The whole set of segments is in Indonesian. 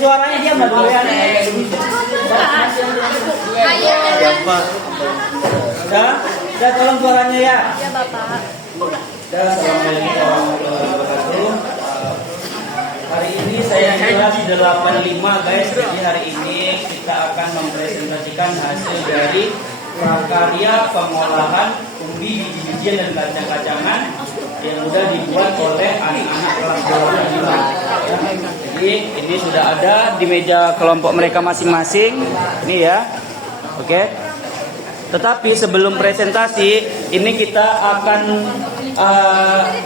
suaranya diam lah dulu ya. Udah tolong suaranya ya. Ya Bapak. Assalamualaikum warahmatullahi wabarakatuh. Hari ini saya kelas 85 guys. Jadi hari ini kita akan mempresentasikan hasil dari prakarya pengolahan umbi, biji-bijian dan kacang-kacangan yang sudah dibuat oleh anak-anak kelas 85. Jadi ini sudah ada di meja kelompok mereka masing-masing. Ini ya. Oke. Tetapi sebelum presentasi ini kita akan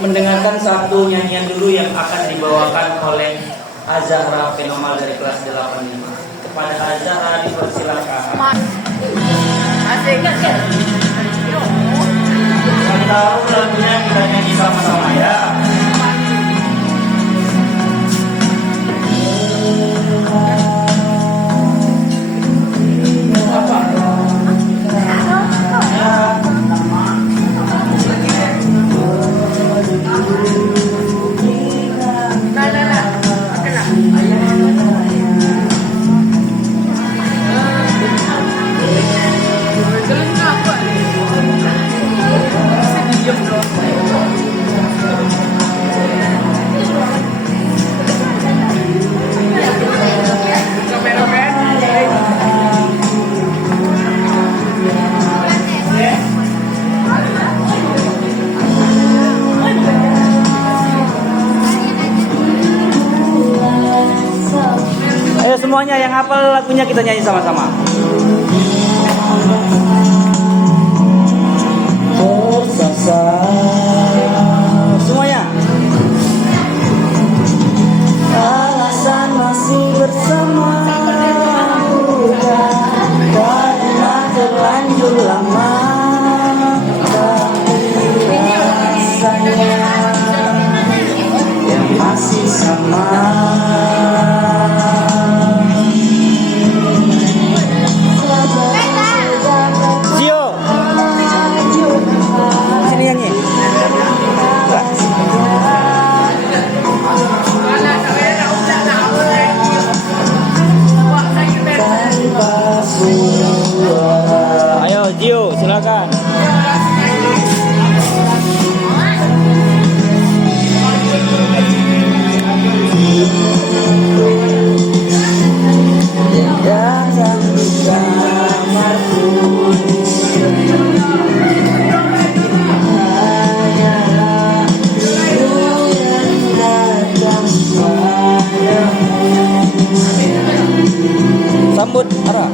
mendengarkan satu nyanyian dulu yang akan dibawakan oleh Azahra Fenomal dari kelas 85. Kepada Azahra dipersilakan. Kita tahu lagunya, kita nyanyi sama-sama ya. Ayo semuanya yang hafal lagunya kita nyanyi sama-sama. Semuanya. Alasan masih bersama karena terlanjur lama. Rasanya yang masih sama. Ayo Gio, silakan. Datang bersamaku. Sambut arah.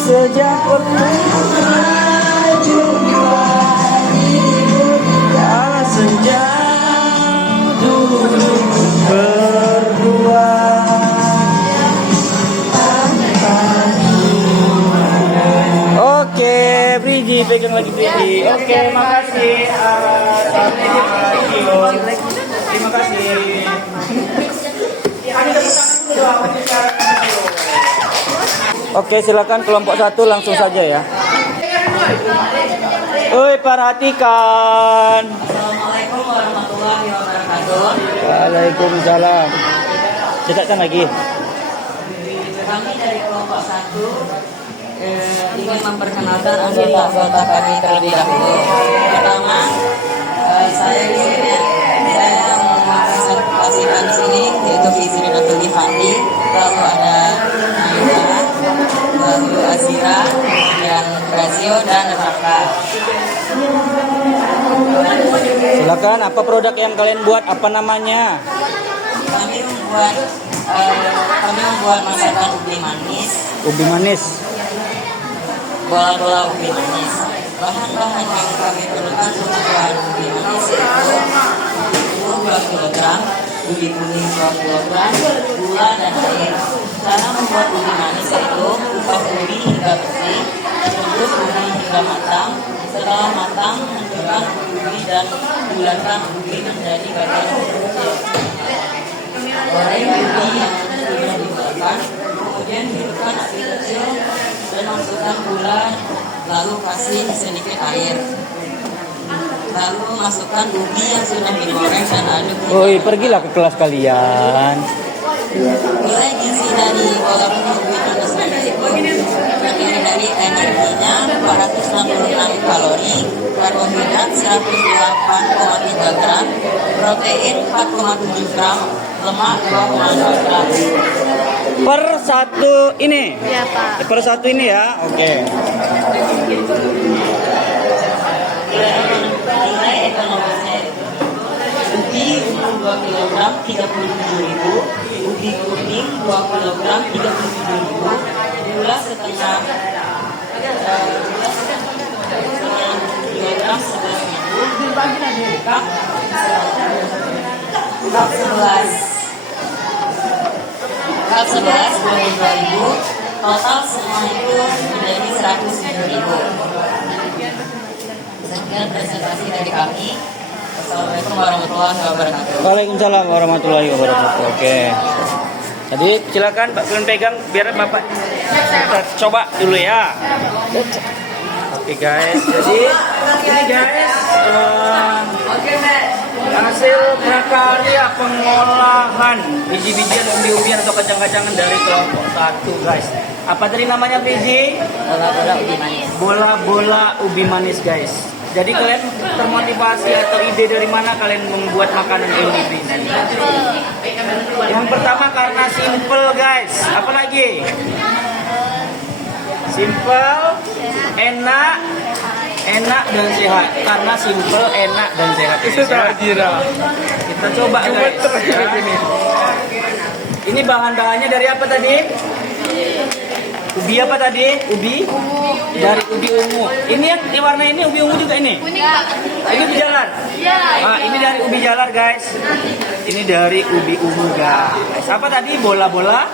Sejak pertama jumpa kala senja dulu berdua. Oke, Brigi pegang lagi Brigi. Oke, makasih. Terima kasih. Oke, silakan kelompok 1 langsung saja ya. Oi, perhatikan. Assalamualaikum warahmatullahi wabarakatuh. Waalaikumsalam. Cetakkan lagi. Kami dari kelompok 1 ingin memperkenalkan anggota-anggota kami terlebih dahulu. Pertama, saya di sini mempresentasikan di sini yaitu Fitri Natul Fandi, lalu ada Aida, lalu Azira, dan Razio dan Raka. Silakan, apa produk yang kalian buat? Apa namanya? Kami membuat masakan ubi manis. Ubi manis. bola-bola ubi manis. Bahan-bahan yang kami perlukan untuk bahan ubi manis yaitu 2 kg, ubi kuning 2 kg, gula dan air. Cara membuat ubi manis yaitu kupas ubi hingga bersih, rebus ubi hingga matang. Setelah matang, hancurkan ubi dan bulatkan ubi menjadi bagian kecil. Goreng ubi yang sudah dibulatkan, kemudian hidupkan api kecil dan masukkan gula, lalu kasih sedikit air. Lalu masukkan ubi yang sudah digoreng dan aduk. Woi, pergilah ke kelas kalian. Nilai gizi dari bola ubi manis ini terdiri dari energinya 466 kalori, karbohidrat 108,3 gram, protein 4,7 gram, lemak 2,2 gram. Per satu ini. Iya, Pak. Per satu ini ya. Oke. Nilai ekonomisnya ubi ungu 2 kg 37.000, ubi kuning 2 kg 37.000, gula setengah kilogram 11.000, kap 11 22.000, total semua itu menjadi 107.000. Sekian presentasi dari kami. Assalamualaikum warahmatullahi wabarakatuh. Waalaikumsalam warahmatullahi wabarakatuh. Oke. Jadi silakan Pak, kalian pegang biar Bapak kita coba dulu ya. Oke guys, jadi ini guys hasil prakarya pengolahan biji-bijian umbi-umbian atau kacang-kacangan dari kelompok 1 guys. Apa tadi namanya biji? Bola-bola ubi manis. Bola-bola ubi manis guys. Jadi kalian termotivasi atau ide dari mana kalian membuat makanan ini? Yang pertama karena simple guys. Apa lagi? Simple, enak, dan sehat. Karena simple, enak dan sehat. Itu kita coba guys. Ya. Ini bahan-bahannya dari apa tadi? Ubi apa tadi? Ubi? Dari ubi ungu. Ini yang warna ini ubi ungu juga ini? Ini ubi jalar? Ini dari ubi jalar guys. Ini dari ubi ungu guys. Apa tadi? Bola-bola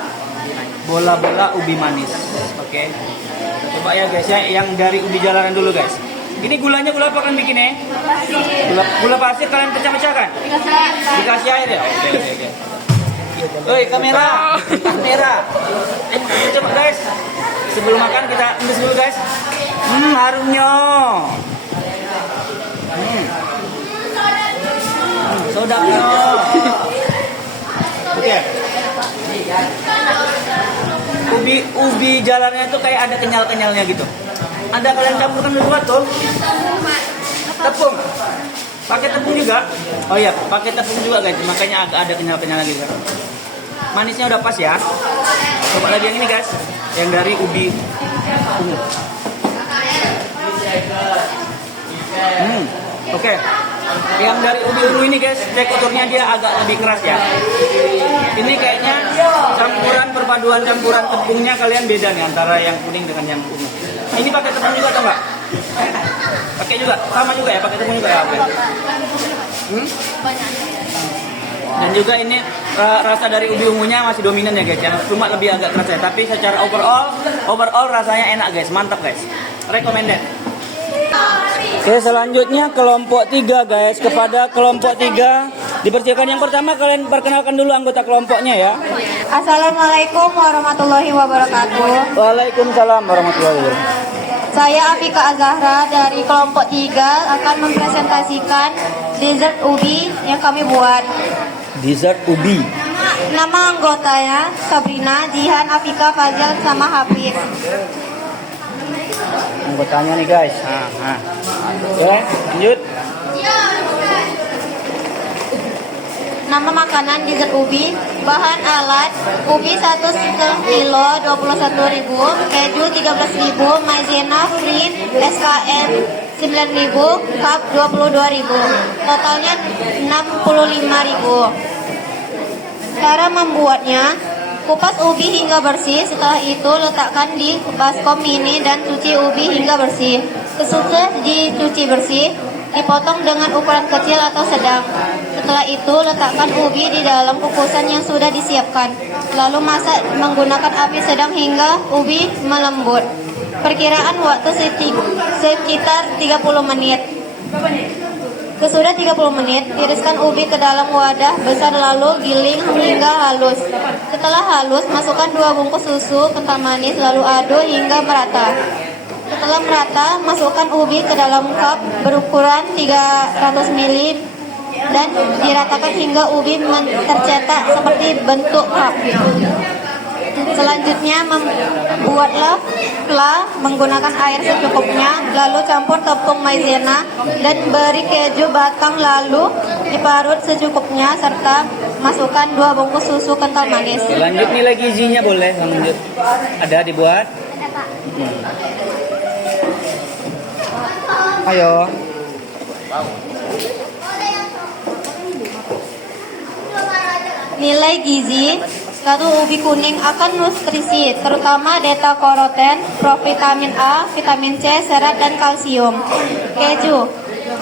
ubi manis. Oke. Kita coba ya guys ya. Yang dari ubi jalaran dulu guys. Ini gulanya gula apa kan bikinnya? Gula pasir kalian pecah-pecah kan? Dikasih air ya? Oke. Oi kamera. Coba guys. Sebelum makan kita endus dulu guys. Harumnya. Sodaknya. Oke. Ubi jalarnya itu kayak ada kenyal-kenyalnya gitu. Ada kalian campurkan sesuatu? Tepung. Pakai tepung juga? Oh iya, pakai tepung juga guys. Makanya agak ada kenyal-kenyal lagi kan. Manisnya udah pas ya. Coba lagi yang ini guys. Yang dari ubi ungu. Oke. Yang dari ubi ungu ini guys, teksturnya dia agak lebih keras ya. Ini kayaknya perpaduan campuran tepungnya kalian beda nih antara yang kuning dengan yang ungu. Ini pakai tepung juga atau enggak? Pakai juga, sama juga ya, pakai tepung juga ya. Dan juga ini rasa dari ubi ungunya masih dominan ya guys ya. Cuma lebih agak keras ya. Tapi secara overall rasanya enak guys, mantap guys. Recommended. Oke, selanjutnya kelompok 3 guys. Kepada kelompok 3 dipersilakan. Yang pertama kalian perkenalkan dulu anggota kelompoknya ya. Assalamualaikum warahmatullahi wabarakatuh. Waalaikumsalam warahmatullahi wabarakatuh. Saya Afika Azahra dari kelompok 3 akan mempresentasikan dessert ubi yang kami buat. Dessert ubi. Nama anggotanya Sabrina, Jihan, Afika, Fazil, sama Hafiz. Anggotanya nih guys. Oke, lanjut. Nama makanan dessert ubi. Bahan alat: ubi 1 kilo 21.000, keju 13.000, maizena free SKM 9.000, cup 22.000. Totalnya 65.000. Cara membuatnya: Kupas ubi hingga bersih, setelah itu letakkan di baskom mini dan cuci ubi hingga bersih. Sesudah dicuci bersih, dipotong dengan ukuran kecil atau sedang. Setelah itu letakkan ubi di dalam kukusan yang sudah disiapkan. Lalu masak menggunakan api sedang hingga ubi melembut. Perkiraan waktu sekitar 30 menit. Sesudah 30 menit, tiriskan ubi ke dalam wadah besar lalu giling hingga halus. Setelah halus, masukkan 2 bungkus susu kental manis lalu aduk hingga merata. Setelah merata, masukkan ubi ke dalam cup berukuran 300 ml dan diratakan hingga ubi tercetak seperti bentuk cup. Selanjutnya membuatlah fla menggunakan air secukupnya, lalu campur tepung maizena dan beri keju batang lalu diparut secukupnya serta masukkan 2 bungkus susu kental manis. Lanjut nilai gizinya boleh lanjut. Ada dibuat? Ayo. Nilai gizi: 1. Ubi kuning akan nutrisi, terutama beta-karoten, provitamin A, vitamin C, serat, dan kalsium. Keju: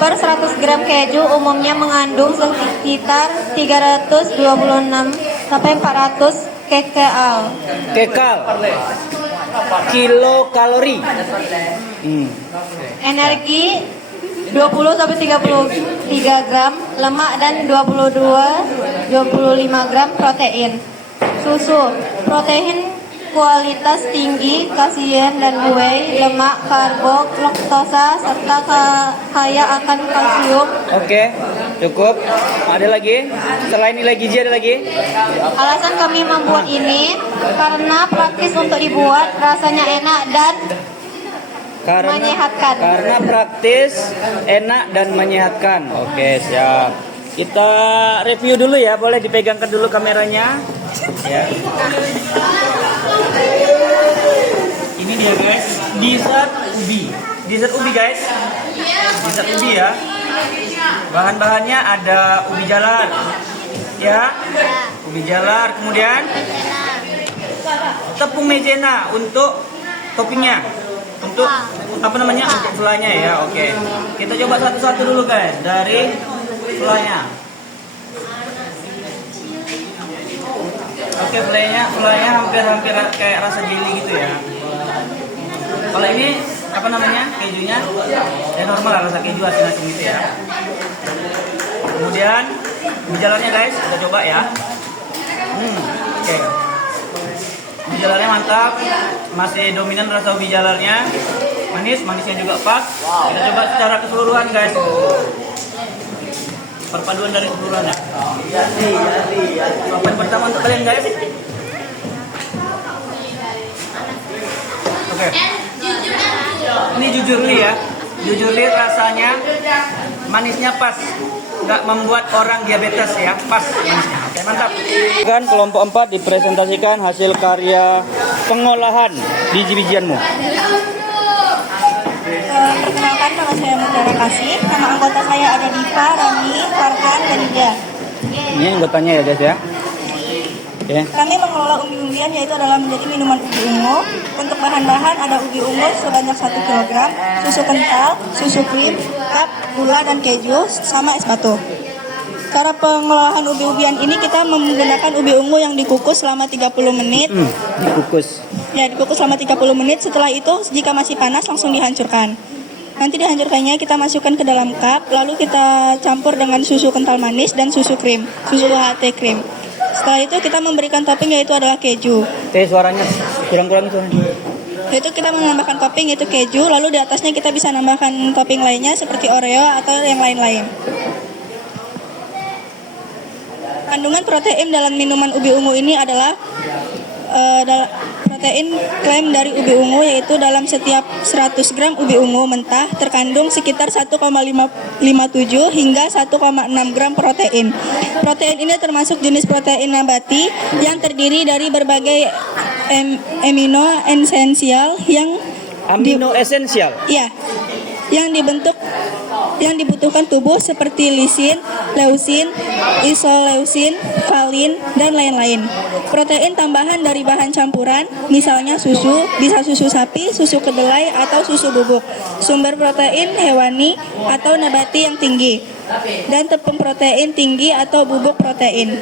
per 100 gram keju umumnya mengandung sekitar 326 sampai 400 kcal. Kekal. Kilokalori. Energi 20 sampai 33 gram lemak dan 25 gram protein. Susu, protein kualitas tinggi, kasian dan whey, lemak, karbo, laktosa, serta kaya akan kalsium. Oke, cukup. Ada lagi? Selain nilai gizi ada lagi? Alasan kami membuat ini karena praktis untuk dibuat, rasanya enak dan menyehatkan. Karena praktis, enak dan menyehatkan. Oke, siap. Kita review dulu ya, boleh dipegangkan dulu kameranya. Ya. Ini dia guys, dessert ubi. Dessert ubi guys. Dessert ubi ya. Bahan-bahannya ada ubi jalar. Ya. Ubi jalar, kemudian tepung maizena untuk toppingnya. Untuk apa namanya? Untuk flanya ya. Oke. Kita coba satu-satu dulu guys dari flanya. Oke, flanya hampir kayak rasa jelly gitu ya. Kalau ini apa namanya? Kejunya ya normal rasa keju asin-asin gitu ya. Kemudian ubi jalarnya guys, kita coba ya. Oke. Ubi jalarnya mantap, masih dominan rasa ubi jalarnya, manisnya juga pas. Kita coba secara keseluruhan guys. Perpaduan dari keseluruhan ya. Suapan pertama untuk kalian guys. Oke. Ini jujur nih ya. Jujur nih rasanya manisnya pas. Nggak membuat orang diabetes ya. Pas manisnya. Oke, mantap. Kan kelompok 4 dipresentasikan hasil karya pengolahan biji-bijianmu. Perkenalkan, nama saya Mutiara Kasih. Nama anggota saya ada Diva, Rani, Farhan, dan Ida. Ini anggotanya ya guys ya. Oke. Kami mengelola umbi-umbian yaitu adalah menjadi minuman ubi ungu. Untuk bahan-bahan ada ubi ungu sebanyak 1 kg, susu kental, susu krim, cup, gula dan keju, sama es batu. Cara pengolahan ubi-ubian ini kita menggunakan ubi ungu yang dikukus selama 30 menit. Dikukus. Ya, dikukus selama 30 menit. Setelah itu jika masih panas langsung dihancurkan. Nanti dihancurkannya kita masukkan ke dalam cup, lalu kita campur dengan susu kental manis dan susu krim, susu UHT krim. Setelah itu kita memberikan topping yaitu adalah keju. Suaranya kurang-kurang suaranya. Itu kita menambahkan topping yaitu keju, lalu di atasnya kita bisa nambahkan topping lainnya seperti Oreo atau yang lain-lain. Kandungan protein dalam minuman ubi ungu ini adalah protein klaim dari ubi ungu yaitu dalam setiap 100 gram ubi ungu mentah terkandung sekitar 1,57 hingga 1,6 gram protein. Protein ini termasuk jenis protein nabati yang terdiri dari berbagai amino esensial yang Amino esensial. ya, yang dibentuk yang dibutuhkan tubuh seperti lisin, leusin, isoleusin, valin, dan lain-lain. Protein tambahan dari bahan campuran, misalnya susu, bisa susu sapi, susu kedelai, atau susu bubuk. Sumber protein hewani atau nabati yang tinggi, dan tepung protein tinggi atau bubuk protein.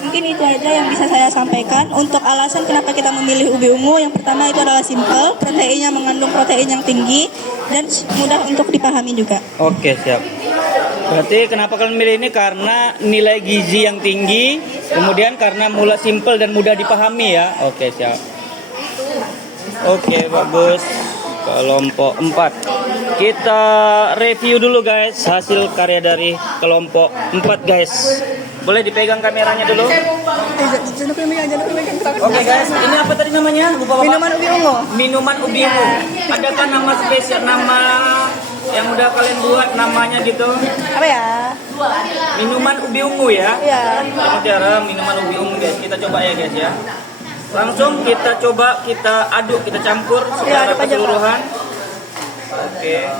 Mungkin itu aja yang bisa saya sampaikan. Untuk alasan kenapa kita memilih ubi ungu, yang pertama itu adalah simple, proteinnya mengandung protein yang tinggi dan mudah untuk dipahami juga. Oke, siap. Berarti kenapa kalian milih ini? Karena nilai gizi yang tinggi, kemudian karena mula simple dan mudah dipahami ya. Oke, siap. Oke, bagus. Kelompok 4. Kita review dulu guys hasil karya dari kelompok 4 guys. Boleh dipegang kameranya dulu? Oke guys, ini apa tadi namanya? Lupa Bapak. Minuman ubi ungu. Minuman ubi ungu. Adakah nama spesial, nama yang udah kalian buat namanya gitu? Apa ya? Minuman ubi ungu ya? Iya. Cara minuman ubi ungu guys. Kita coba ya guys ya. Langsung kita coba, kita aduk, kita campur secara aduk aja, keseluruhan. Oke.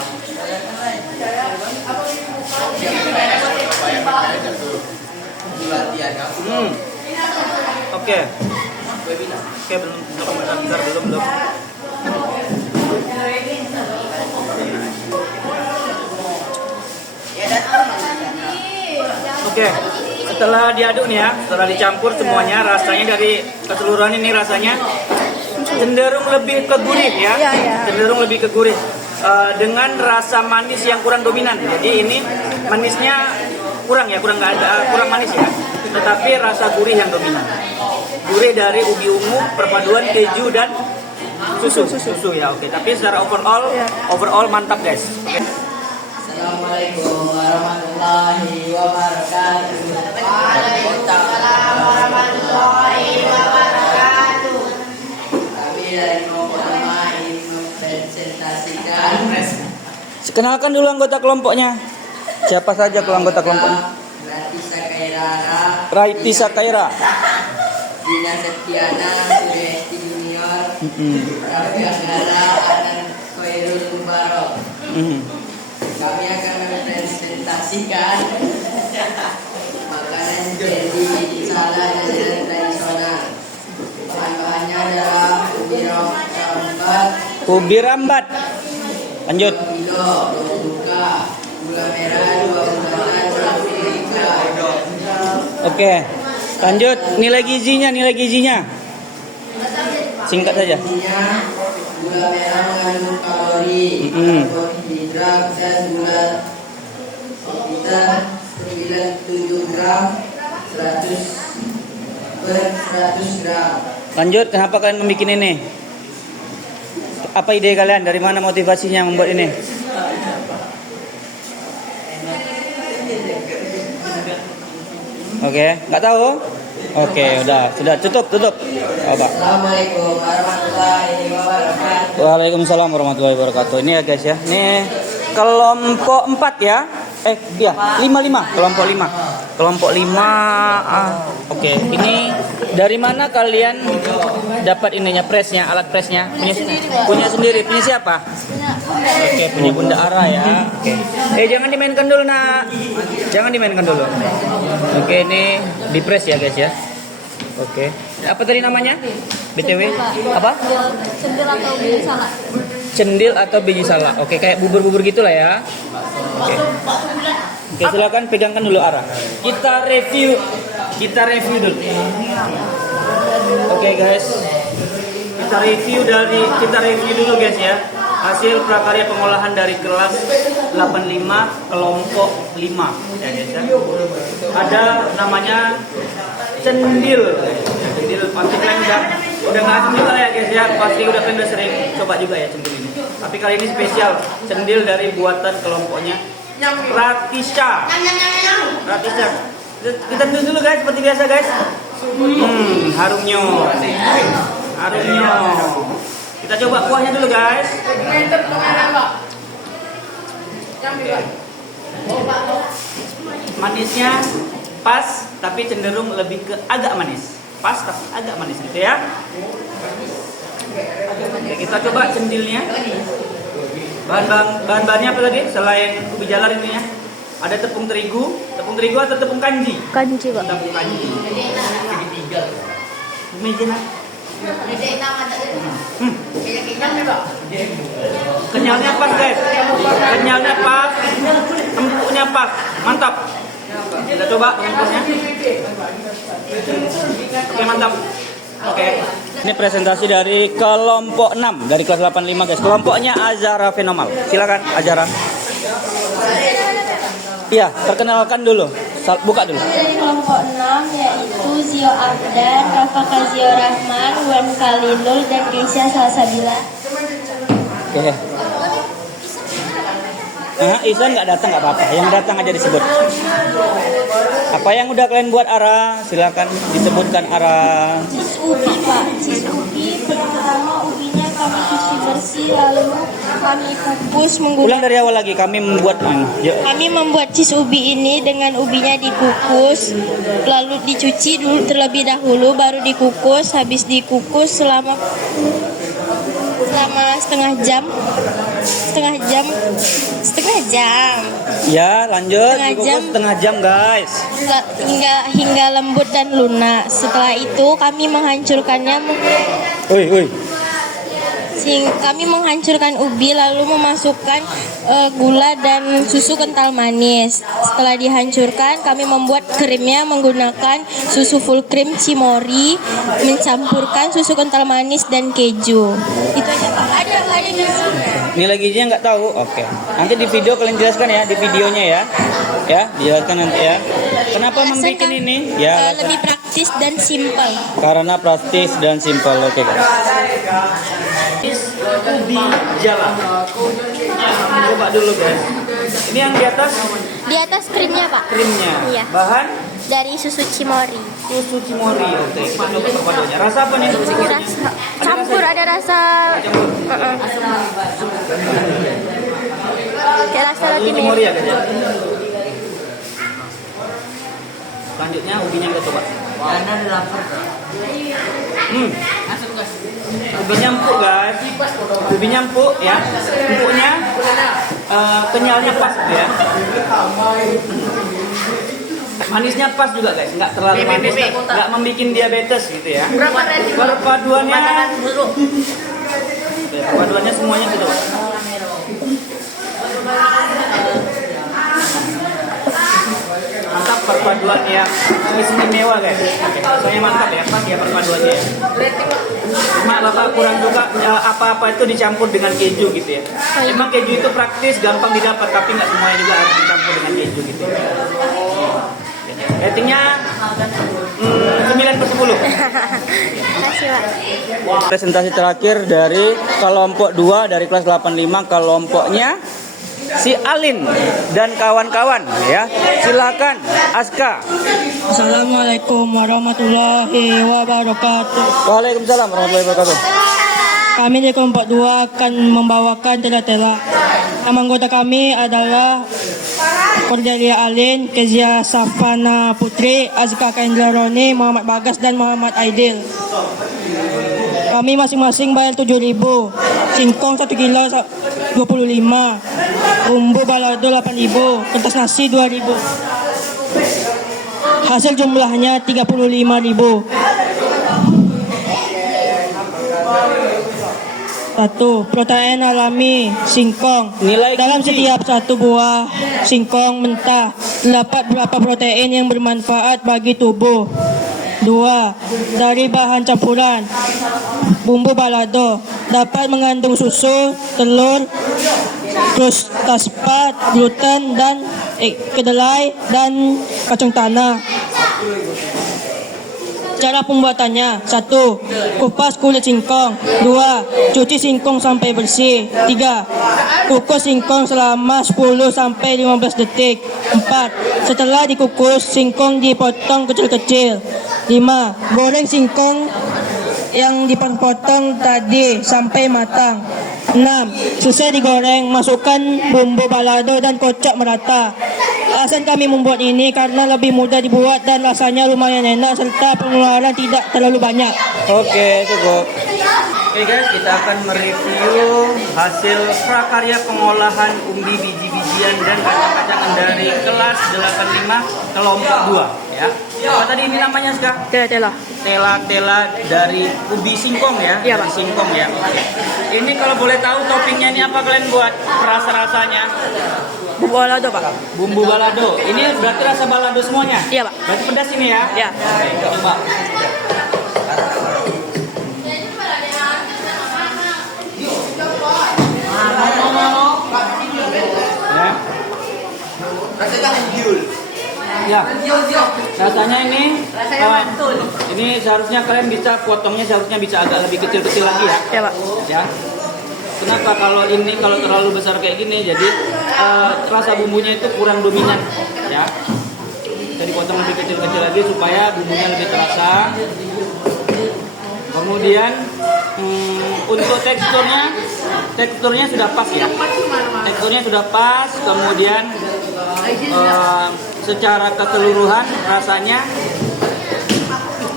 Oke. Oke, belum. Oke, setelah diaduk nih ya, setelah dicampur semuanya, rasanya dari keseluruhan ini rasanya cenderung lebih ke gurih ya, cenderung lebih ke gurih dengan rasa manis yang kurang dominan. Jadi ini manisnya kurang manis ya, tetapi rasa gurih yang dominan. Gurih dari ubi ungu, perpaduan keju dan susu ya, oke. Tapi secara overall mantap guys. Oke. Assalamualaikum warahmatullahi wabarakatuh. Waalaikumsalam warahmatullahi wabarakatuh. Kami dari kelompok 5 ingin mempresentasikan. Kenalkan dulu anggota kelompoknya. Siapa saja anggota kelompoknya? Raiti Sakaira. Dina Setiana, Sudesti Junior. Rafi Anggara, Anan Khairul Mubarok. Kami akan mempresentasikan makanan jadi salah dan tradisional. Bahan-bahannya adalah Ubi rambat. Lanjut. 2 kilo, 2 buka, gula merah 2 bungkasan, 1 Oke. Lanjut, nilai gizinya. Singkat saja. Gizinya, gula merah mengandung kalori, karbohidrat dan gula sekitar 97 gram 100 gram. Lanjut, kenapa kalian membuat ini? Apa ide kalian? Dari mana motivasinya membuat ini? Oke, nggak tahu? Oke, sudah tutup. Coba. Assalamualaikum warahmatullahi wabarakatuh. Waalaikumsalam warahmatullahi wabarakatuh. Ini ya guys ya. Ini kelompok 4 ya. 5. Kelompok 5. Kelompok 5. Oke, ini dari mana kalian dapat ininya, alat presnya? Punya sendiri. Punya siapa? Oke, punya Bunda Ara ya. Oke. Jangan dimainkan dulu, Nak. Jangan dimainkan dulu. Oke, ini di press ya guys ya. Oke. Apa tadi namanya? BTW? Apa? Cendil atau biji salak. Cendil atau biji salak. Oke, kayak bubur-bubur gitulah ya. Oke. Oke, silakan pegangkan dulu Ara. Kita review dulu. Oke guys. Kita review dulu guys ya. Hasil prakarya pengolahan dari kelas 85 kelompok 5 ya guys ya. Ada namanya cendil pasti kalian udah nggak asing juga ya guys ya, pasti udah sering coba juga ya cendil ini. Tapi kali ini spesial cendil dari buatan kelompoknya Ratisha. Kita dulu guys seperti biasa guys. Harumnya. Kita coba kuahnya dulu guys. Manisnya pas tapi cenderung lebih ke agak manis. Pas tapi agak manis gitu ya. Oke, kita coba cendilnya. Bahan-bahannya apa lagi selain ubi jalar ini ya? Ada tepung terigu atau tepung kanji? Kanji, Pak. Tepung kanji. Segitiga. Meja. Kenyalnya pas guys, kenyalnya pas, empuknya pas, mantap. Kita coba empuknya. Oke mantap. Oke. Ini presentasi dari kelompok 6 dari kelas 85 guys. Kelompoknya Azara Fenomal. Silakan Azara. Iya, perkenalkan dulu. Buka dulu. Dari kelompok 6 yaitu Zio Abdan, Rafa Kazio Rahman, Wan Kalilul, dan Keisha Salsabila. Oke. Isan nggak datang nggak apa-apa. Yang datang aja disebut. Apa yang udah kalian buat Ara? Silakan disebutkan Ara. Cis ubi, Pak. Cis ubi, pertama ubinya kami cuci bersih, lalu kami kukus Ulang menggunakan. dari awal lagi. Kami membuat Kami membuat cis ubi ini dengan ubinya dikukus, lalu dicuci dulu terlebih dahulu, baru dikukus. Habis dikukus selama setengah jam. Ya, lanjut. Setengah Dikukus jam. setengah jam, guys. hingga lembut dan lunak. Setelah itu kami menghancurkannya. Kami menghancurkan ubi lalu memasukkan gula dan susu kental manis. Setelah dihancurkan, kami membuat krimnya menggunakan susu full cream Cimori, mencampurkan susu kental manis dan keju. Itu aja Pak. Ada gizinya. Nilai gizinya nggak tahu. Oke. Nanti di video kalian jelaskan ya, di videonya ya. Ya, dijelaskan nanti ya. Kenapa membuat ini? Ya, Lebih praktis dan simpel. karena praktis dan simpel. Oke, guys. Ubi jalan. Coba dulu guys. Ini yang di atas Di atas krimnya Pak. krimnya. Iya. Bahan Dari susu Cimori. susu Cimori. Oke, kita coba perpaduannya. Rasa apa nih? Rasa campur, ada rasa kayak rasa roti Susu Cimori ya merah. guys ya. Selanjutnya ubinya kita coba. Ubinya empuk guys. Ubinya empuk ya. Empuknya kenyalnya pas ya. Manisnya pas juga guys, nggak terlalu manis, nggak membuat diabetes gitu ya. Perpaduannya semuanya gitu. Mantap perpaduan ya, istimewa guys. Soalnya mantap ya, pas ya perpaduannya. Cuma bapak kurang juga apa-apa itu dicampur dengan keju gitu ya. Emang keju itu praktis, gampang didapat, tapi nggak semuanya juga harus dicampur dengan keju gitu. Ratingnya 9/10. Makasih Pak. Presentasi terakhir dari kelompok 2 dari kelas 85, kelompoknya si Alin dan kawan-kawan ya. Silakan Aska. Assalamualaikum warahmatullahi wabarakatuh. Waalaikumsalam warahmatullahi wabarakatuh. Kami di kelompok 2 akan membawakan tela-tela. Nama anggota kami adalah Cordelia Alin, Kezia Safana Putri, Azka Kendra Roni, Muhammad Bagas, dan Muhammad Aidil. Kami masing-masing bayar 7.000, singkong 1 kilo 25, bumbu balado 8.000, kertas nasi 2.000. Hasil jumlahnya 35.000. 1. Protein alami singkong. Nilai Dalam gizi. setiap satu buah singkong mentah terdapat berapa protein yang bermanfaat bagi tubuh. 2. Dari bahan campuran. Bumbu balado dapat mengandung susu, telur, terus taspat, gluten, dan kedelai dan kacang tanah. Cara pembuatannya: 1. Kupas kulit singkong. 2. Cuci singkong sampai bersih. 3. Kukus singkong selama 10 sampai 15 detik. 4. Setelah dikukus, singkong dipotong kecil-kecil. 5. Goreng singkong yang dipotong tadi sampai matang. 6. Selesai digoreng, masukkan bumbu balado dan kocok merata. Alasan kami membuat ini karena lebih mudah dibuat dan rasanya lumayan enak serta pengeluaran tidak terlalu banyak. Oke, cukup. Oke guys, kita akan mereview hasil prakarya pengolahan umbi biji-bijian dan kacang-kacangan dari kelas 85 kelompok 2 ya. Apa tadi ini namanya sekarang? Tela. Tela dari ubi singkong ya. Iya, dari Pak. singkong ya. Oke. Ini kalau boleh tahu toppingnya ini apa kalian buat? Rasa-rasanya? Bumbu balado, Pak. Bumbu balado. Ini berarti rasa balado semuanya? Iya, Pak. Berarti pedas ini ya? Iya. Oke, kita coba. Ya. Rasanya ini ini seharusnya kalian bisa potongnya seharusnya bisa agak lebih kecil-kecil lagi ya. Iya, Pak. Ya. Kenapa kalau terlalu besar kayak gini jadi rasa bumbunya itu kurang dominan ya. Jadi potong lebih kecil-kecil lagi supaya bumbunya lebih terasa. Kemudian untuk teksturnya sudah pas ya. Teksturnya sudah pas. Kemudian secara keseluruhan rasanya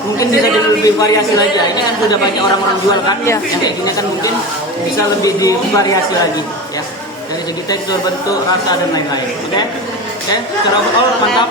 mungkin bisa lebih variasi lagi ya. Ini kan sudah banyak orang-orang jual kan. Iya. Yang kayak gini kan mungkin bisa lebih divariasi lagi ya. Dari segi tekstur, bentuk, rasa dan lain-lain. Oke. Secara overall mantap.